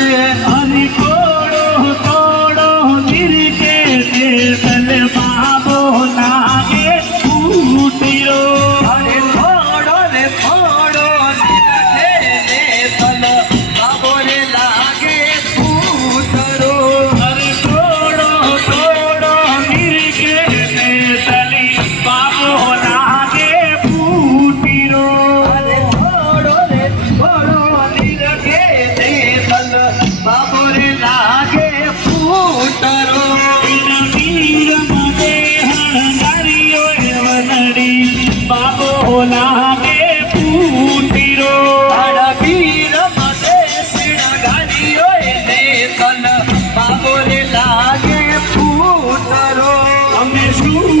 હરિ તોડો તોડો નિરકે તલ બાબો લાગે ફૂટ્યો અરે થોડો ને થોડો નિરખે તલ બાબો રે લાગે ફૂટરો હરિ તોડો તોડો નિરકે તલી બાબો લાગે ફૂટ્યો અરે થોડો ને થોડો નિરખે તલ બાબો રે લાગે ફૂટરો બાબો લાગે ફૂટીરો અડબીર મતે શિણગારીઓ એને તલ બાબો રે લાગે ફૂટરો અમે શું